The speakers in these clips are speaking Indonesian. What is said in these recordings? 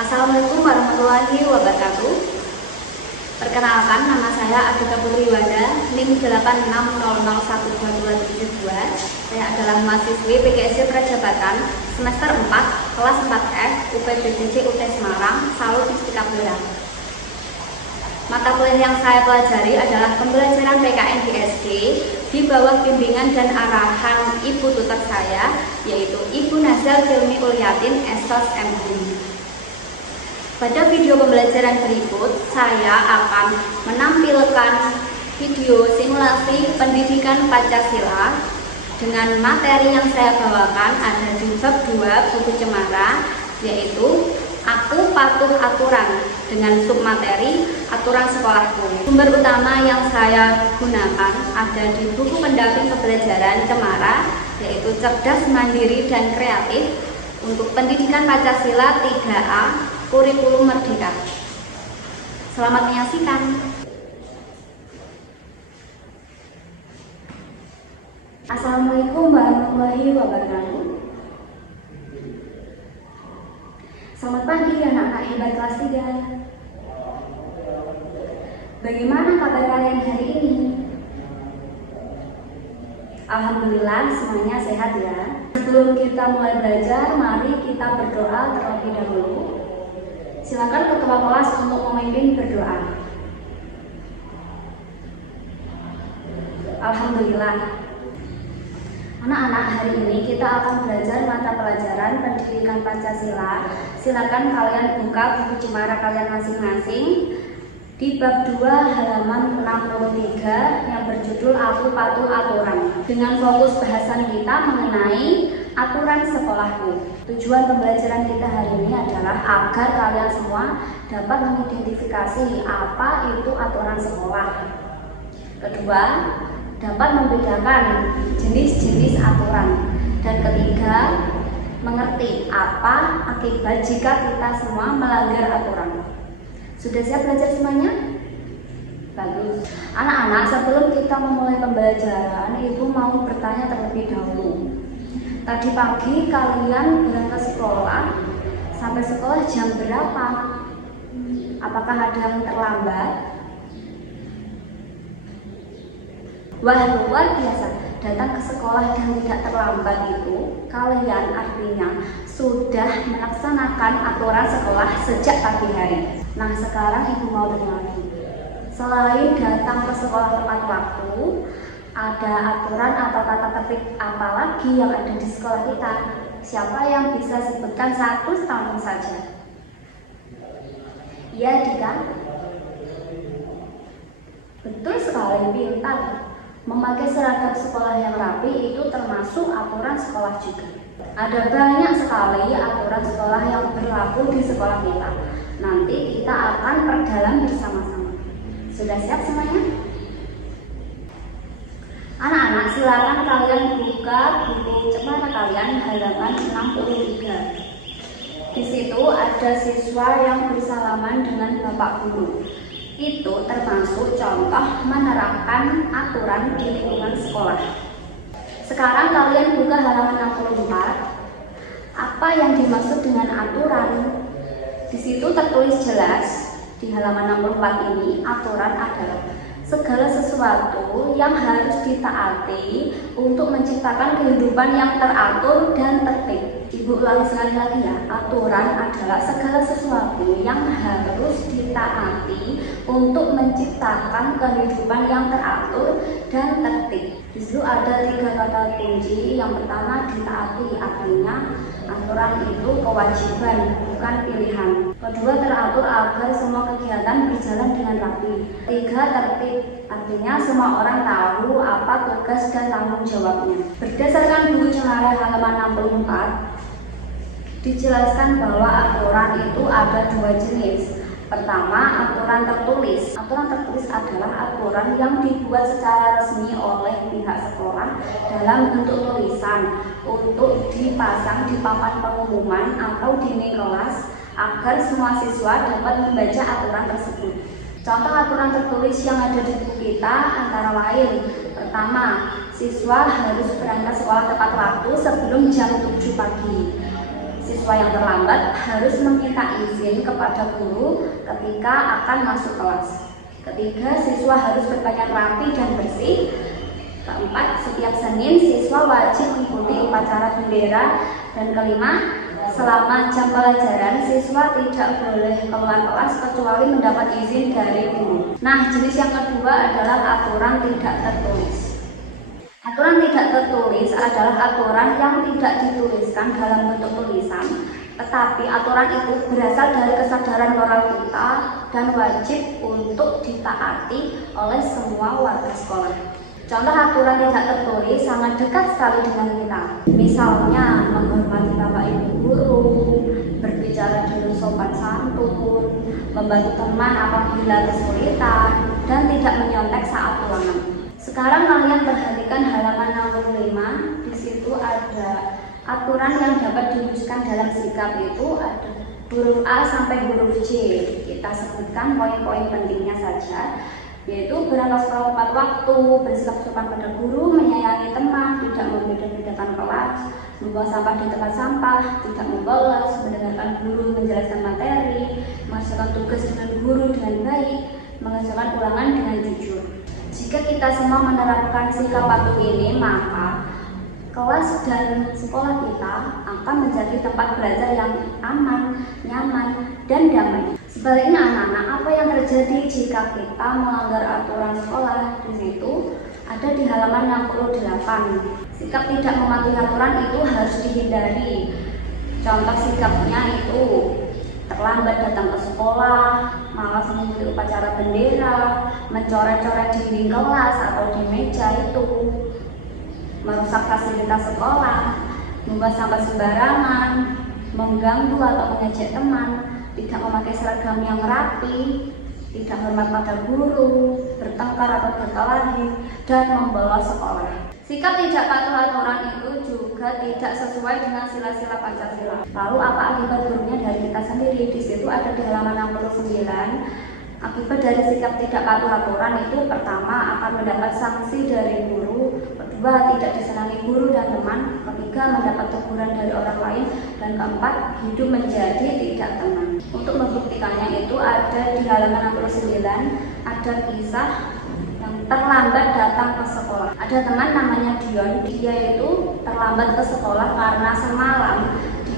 Assalamualaikum warahmatullahi wabarakatuh. Perkenalkan, nama saya Adita Putri Wanda, NIM 86001272. Saya adalah mahasiswi PGSD Prajabatan semester 4, kelas 4F, UPBDJ UT Semarang, Salut Mustika Bela. Mata kuliah yang saya pelajari adalah pembelajaran PKN di SD di bawah bimbingan dan arahan ibu tutor saya, yaitu Ibu Nazal Hilmi Ulyatin, SOS MHI. Pada video pembelajaran berikut, saya akan menampilkan video simulasi pendidikan Pancasila dengan materi yang saya bawakan ada di bab 2 buku Cemara, yaitu Aku Patuh Aturan, dengan submateri Aturan Sekolahku. Sumber utama yang saya gunakan ada di buku pendamping pembelajaran Cemara, yaitu Cerdas, Mandiri, dan Kreatif untuk Pendidikan Pancasila 3A Kurikulum Merdeka. Selamat menyaksikan. Assalamualaikum warahmatullahi wabarakatuh. Selamat pagi anak-anak hebat kelas 3. Bagaimana kabar kalian hari ini? Alhamdulillah semuanya sehat ya. Sebelum kita mulai belajar, mari kita berdoa terlebih dahulu. Silakan ketua kelas untuk memimpin berdoa. Alhamdulillah. Anak-anak, hari ini kita akan belajar mata pelajaran pendidikan Pancasila. Silakan kalian buka buku Cemara kalian masing-masing di bab 2 halaman 63 yang berjudul Aku Patuh Aturan, dengan fokus bahasan kita mengenai aturan sekolahku. Tujuan pembelajaran kita hari ini adalah agar kalian semua dapat mengidentifikasi apa itu aturan sekolah. Kedua, dapat membedakan jenis-jenis aturan. Dan ketiga, mengerti apa akibat jika kita semua melanggar aturan. Sudah siap belajar semuanya? Bagus. Anak-anak, sebelum kita memulai pembelajaran, Ibu mau bertanya terlebih dahulu. Tadi pagi kalian berangkat sekolah, sampai sekolah jam berapa? Apakah ada yang terlambat? Wah, luar biasa. Datang ke sekolah dan tidak terlambat itu, kalian artinya sudah melaksanakan aturan sekolah sejak pagi hari. Nah, sekarang Ibu mau tanya lagi. Selain datang ke sekolah tepat waktu, ada aturan atau tata tertib apa lagi yang ada di sekolah kita? Siapa yang bisa sebutkan satu langsung saja? Iya, Dika? Betul sekali, pintar. Memakai seragam sekolah yang rapi itu termasuk aturan sekolah juga. Ada banyak sekali aturan sekolah yang berlaku di sekolah kita. Nanti kita akan perdalam bersama-sama. Sudah siap semuanya? Anak-anak, silakan kalian buka buku Cemara kalian halaman 63. Di situ ada siswa yang bersalaman dengan Bapak Guru. Itu termasuk contoh menerapkan aturan di lingkungan sekolah. Sekarang kalian buka halaman 64. Apa yang dimaksud dengan aturan? Di situ tertulis jelas di halaman 64 ini, aturan adalah segala sesuatu yang harus ditaati untuk menciptakan kehidupan yang teratur dan tertib. Ibu ulangi sekali lagi ya, aturan adalah segala sesuatu yang harus ditaati untuk menciptakan kehidupan yang teratur dan tertib. Di situ ada 3 kata kunci. Yang pertama, ditaati, artinya aturan itu kewajiban, bukan pilihan. Kedua, teratur agar semua kegiatan berjalan dengan rapi. 3, tertib, artinya semua orang tahu apa tugas dan tanggung jawabnya. Berdasarkan buku Cemara halaman 64, dijelaskan bahwa aturan itu ada 2 jenis. Pertama, aturan tertulis. Aturan tertulis adalah aturan yang dibuat secara resmi oleh pihak sekolah dalam bentuk tulisan untuk dipasang di papan pengumuman atau dinding kelas agar semua siswa dapat membaca aturan tersebut. Contoh aturan tertulis yang ada di buku kita antara lain: pertama, siswa harus berangkat sekolah tepat waktu sebelum jam 7 pagi. Siswa yang terlambat harus meminta izin kepada guru ketika akan masuk kelas. Ketiga, siswa harus berpakaian rapi dan bersih. Keempat, setiap Senin siswa wajib mengikuti upacara bendera. Dan kelima, selama jam pelajaran siswa tidak boleh keluar kelas kecuali mendapat izin dari guru. Nah, jenis yang kedua adalah aturan tidak tertulis. Aturan tidak tertulis adalah aturan yang tidak dituliskan dalam bentuk tulisan, tetapi aturan itu berasal dari kesadaran moral kita dan wajib untuk ditaati oleh semua warga sekolah. Contoh aturan tidak tertulis sangat dekat sekali dengan kita. Misalnya menghormati bapak ibu guru, berbicara dengan sopan santun, membantu teman apabila kesulitan, dan tidak menyontek saat ulangan. Sekarang kalian perhatikan halaman 65. Di situ ada aturan yang dapat dirumuskan dalam sikap, itu ada huruf A sampai huruf J. Kita sebutkan poin-poin pentingnya saja, yaitu berangkat sekolah tepat waktu, bersikap sopan pada guru, menyayangi teman, tidak membeda-bedakan kelas, membuang sampah di tempat sampah, tidak membolos, mendengarkan guru menjelaskan materi, mengerjakan tugas dengan guru dengan baik, mengerjakan ulangan dengan jujur. Jika kita semua menerapkan sikap patuh ini, maka kelas dan sekolah kita akan menjadi tempat belajar yang aman, nyaman, dan damai. Sebaliknya anak-anak, apa yang terjadi jika kita melanggar aturan sekolah? Di situ ada di halaman 68. Sikap tidak mematuhi aturan itu harus dihindari. Contoh sikapnya itu terlambat datang ke sekolah, malas mengikuti upacara bendera, mencoret-coret dinding kelas atau di meja itu, merusak fasilitas sekolah, membuang sampah sembarangan, mengganggu atau mengejek teman, tidak memakai seragam yang rapi, tidak hormat pada guru, bertengkar atau berkelahi, dan membolos sekolah. Sikap tidak patuh aturan itu juga tidak sesuai dengan sila-sila Pancasila. Lalu apa akibat buruknya dari kita sendiri? Di situ ada di halaman 69. Akibat dari sikap tidak patuh aturan itu, pertama akan mendapat sanksi dari guru, kedua tidak disenangi guru dan teman, ketiga mendapat teguran dari orang lain, dan keempat hidup menjadi tidak tenang. Untuk membuktikannya itu ada di halaman 69, ada kisah yang terlambat datang ke sekolah. Ada teman namanya Dion, dia itu terlambat ke sekolah karena semalam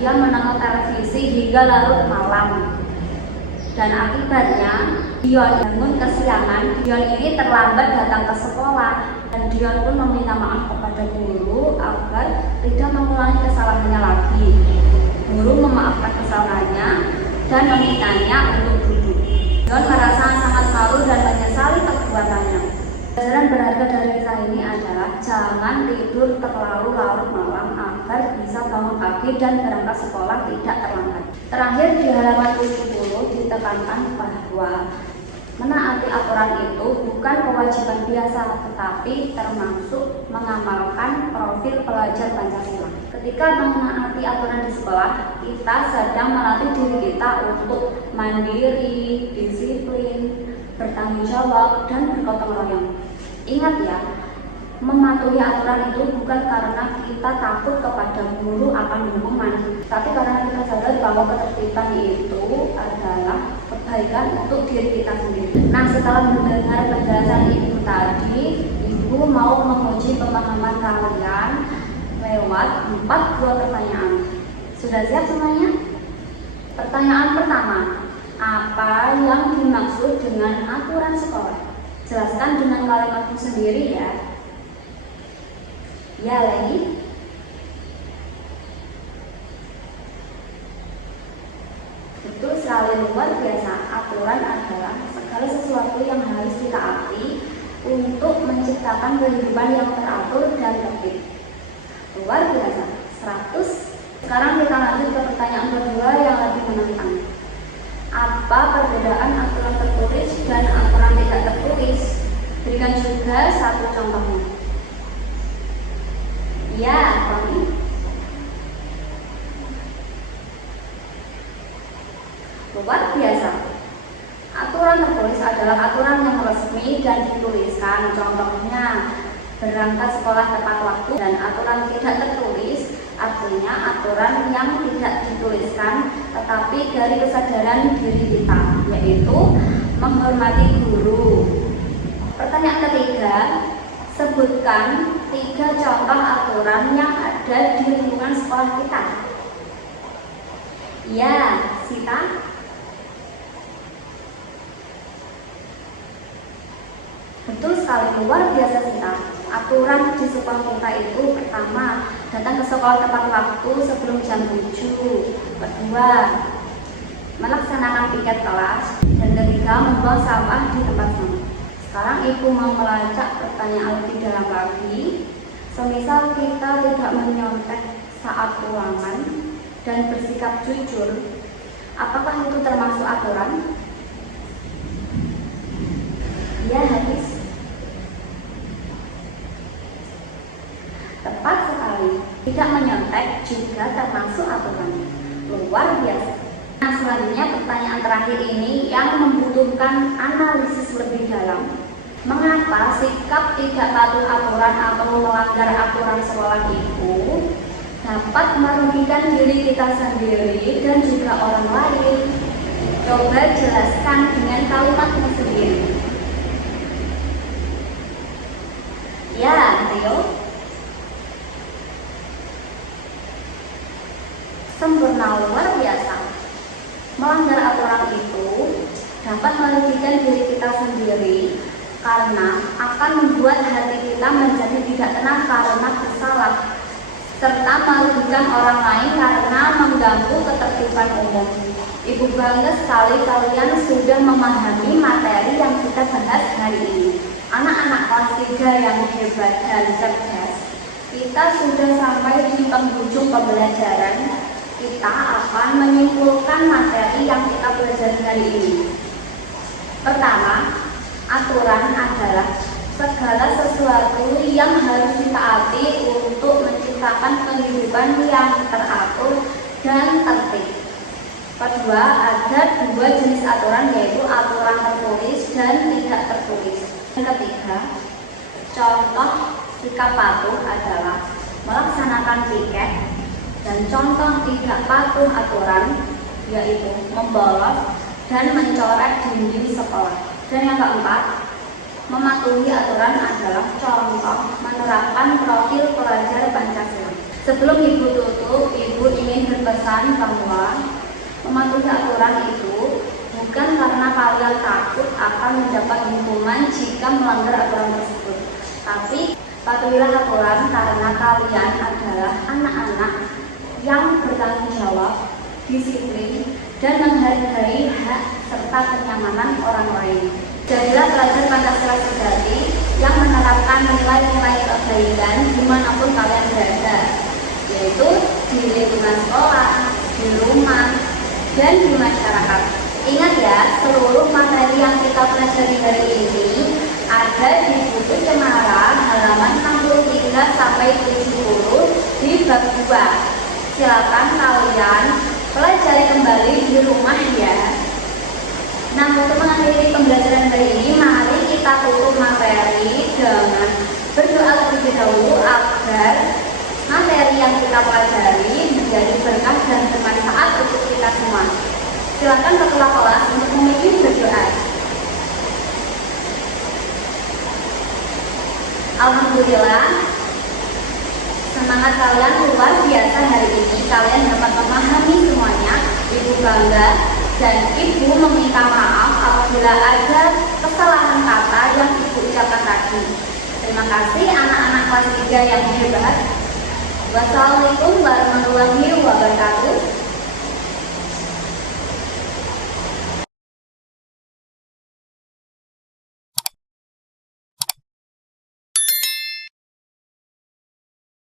dia menonton televisi hingga larut malam. Dan akibatnya Dion bangun kesiangan. Dion ini terlambat datang ke sekolah dan Dion pun meminta maaf kepada guru agar tidak mengulangi kesalahannya lagi. Guru memaafkan kesalahannya dan memintanya untuk duduk. Dion merasa sangat malu dan menyesali perbuatannya. Pelajaran berharga dari kisah ini adalah jangan tidur terlalu larut malam agar bisa bangun pagi dan berangkat sekolah tidak terlambat. Terakhir di halaman 70 ditekankan bahwa menaati aturan itu bukan kewajiban biasa, tetapi termasuk mengamalkan profil pelajar Pancasila. Ketika menaati aturan di sekolah, kita sedang melatih diri kita untuk mandiri, disiplin, bertanggung jawab, dan bergotong royong. Ingat ya, mematuhi aturan itu bukan karena kita takut kepada guru akan hukuman, tapi karena kita sadar bahwa ketertiban itu adalah kebaikan untuk diri kita sendiri. Nah, setelah mendengar penjelasan ibu tadi, ibu mau menguji pemahaman kalian lewat 4 buah pertanyaan. Sudah siap semuanya? Pertanyaan pertama, apa yang dimaksud dengan aturan sekolah? Jelaskan dengan kalimatmu sendiri ya. Ya lagi. Betul sekali, luar biasa. Aturan adalah segala sesuatu yang harus ditaati untuk menciptakan kehidupan yang teratur dan tertib. Luar biasa. 100. Sekarang kita lanjut ke pertanyaan kedua yang lebih menantang. Apa perbedaan aturan tertulis dan aturan tidak tertulis? Berikan juga satu contohnya. Ya, Tony. Luar biasa. Aturan tertulis adalah aturan yang resmi dan dituliskan. Contohnya, berangkat sekolah tepat waktu. Dan aturan tidak tertulis adalah satunya aturan yang tidak dituliskan tetapi dari kesadaran diri kita, yaitu menghormati guru. Pertanyaan ketiga, sebutkan 3 contoh aturan yang ada di lingkungan sekolah kita. Ya, Sita. Betul sekali, luar biasa Sita. Aturan di sekolah kita itu pertama, datang ke sekolah tepat waktu sebelum jam 7. Kedua, melaksanakan piket kelas. Dan ketiga, membuang sampah di tempat sampah. Sekarang Ibu mau melacak pertanyaan lebih dalam lagi. Semisal kita tidak menyontek saat ulangan dan bersikap jujur, apakah itu termasuk aturan? Ya, habis. Tepat sekali, tidak menyontek juga termasuk aturan. Luar biasa. Nah, selanjutnya pertanyaan terakhir ini yang membutuhkan analisis lebih dalam. Mengapa sikap tidak patuh aturan atau melanggar aturan sekolah itu dapat merugikan diri kita sendiri dan juga orang lain? Coba jelaskan dengan kalimatmu sendiri. Ya, Rio. Sempurna, luar biasa. Melanggar aturan itu dapat merugikan diri kita sendiri karena akan membuat hati kita menjadi tidak tenang karena bersalah, serta merugikan orang lain karena mengganggu ketertiban umum. Ibu bangga sekali kalian sudah memahami materi yang kita bahas hari ini. Anak-anak kelas 3 yang hebat dan cerdas, kita sudah sampai di penghujung pembelajaran. Kita akan menyimpulkan materi yang kita pelajari hari ini. Pertama, aturan adalah segala sesuatu yang harus ditaati untuk menciptakan kehidupan yang teratur dan tertib. Kedua, ada 2 jenis aturan, yaitu aturan tertulis dan tidak tertulis. Yang ketiga, contoh sikap patuh adalah melaksanakan piket, dan contoh tidak patuh aturan yaitu membolos dan mencoret dinding sekolah. Dan yang keempat, mematuhi aturan adalah contoh menerapkan profil pelajar Pancasila. Sebelum Ibu tutup, Ibu ingin berpesan bahwa mematuhi aturan itu bukan karena kalian takut akan mendapat hukuman jika melanggar aturan tersebut, tapi patuhilah aturan karena kalian adalah anak-anak yang bertanggung jawab, disiplin, dan menghargai hak serta kenyamanan orang lain. Jadilah pelajar Pancasila sejati yang menerapkan nilai-nilai kebaikan dimanapun kalian berada, yaitu di lingkungan sekolah, di rumah, dan di masyarakat. Ingat ya, seluruh materi yang kita pelajari hari ini ada di buku Cemara halaman 63 sampai 70 di bab 2. Silakan kalian pelajari kembali di rumah ya. Nah, untuk mengakhiri pembelajaran hari ini, mari kita tutup materi dengan berdoa terlebih dahulu agar materi yang kita pelajari menjadi berkah dan bermanfaat untuk kita semua. Silakan ketua kelas untuk memimpin berdoa. Alhamdulillah, semangat kalian luar biasa hari ini. Kalian dapat memahami semuanya. Ibu bangga dan Ibu meminta maaf apabila ada kesalahan kata yang Ibu ucapkan tadi. Terima kasih anak-anak kelas 3 yang hebat. Wassalamualaikum warahmatullahi wabarakatuh.